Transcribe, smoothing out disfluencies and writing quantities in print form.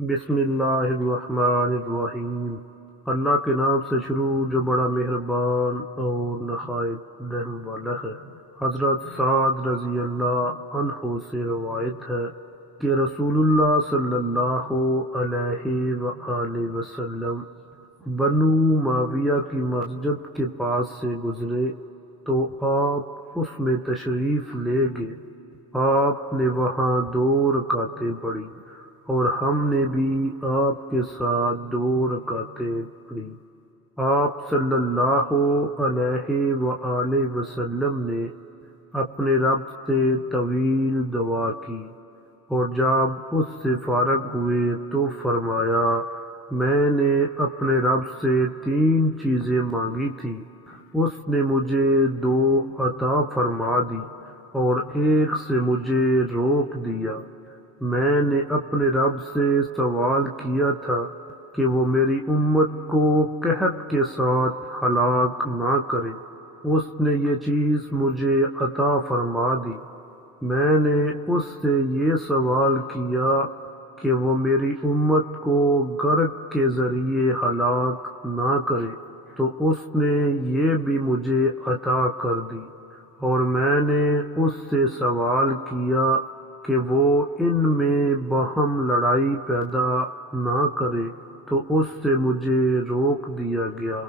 بسم اللہ الرحمن الرحیم۔ اللہ کے نام سے شروع جو بڑا مہربان اور نہایت رحم والا ہے۔ حضرت سعد رضی اللہ عنہ سے روایت ہے کہ رسول اللہ صلی اللہ علیہ وآلہ وسلم بنو معاویہ کی مسجد کے پاس سے گزرے تو آپ اس میں تشریف لے گئے۔ آپ نے وہاں 2 رکعتیں پڑھی اور ہم نے بھی آپ کے ساتھ 2 رکعتیں پڑھی۔ آپ صلی اللہ علیہ وآلہ وسلم نے اپنے رب سے طویل دعا کی اور جب اس سے فارغ ہوئے تو فرمایا، میں نے اپنے رب سے 3 چیزیں مانگی تھی، اس نے مجھے 2 عطا فرما دی اور 1 سے مجھے روک دیا۔ میں نے اپنے رب سے سوال کیا تھا کہ وہ میری امت کو قحط کے ساتھ ہلاک نہ کرے، اس نے یہ چیز مجھے عطا فرما دی۔ میں نے اس سے یہ سوال کیا کہ وہ میری امت کو غرق کے ذریعے ہلاک نہ کرے، تو اس نے یہ بھی مجھے عطا کر دی۔ اور میں نے اس سے سوال کیا کہ وہ ان میں باہم لڑائی پیدا نہ کرے، تو اس سے مجھے روک دیا گیا۔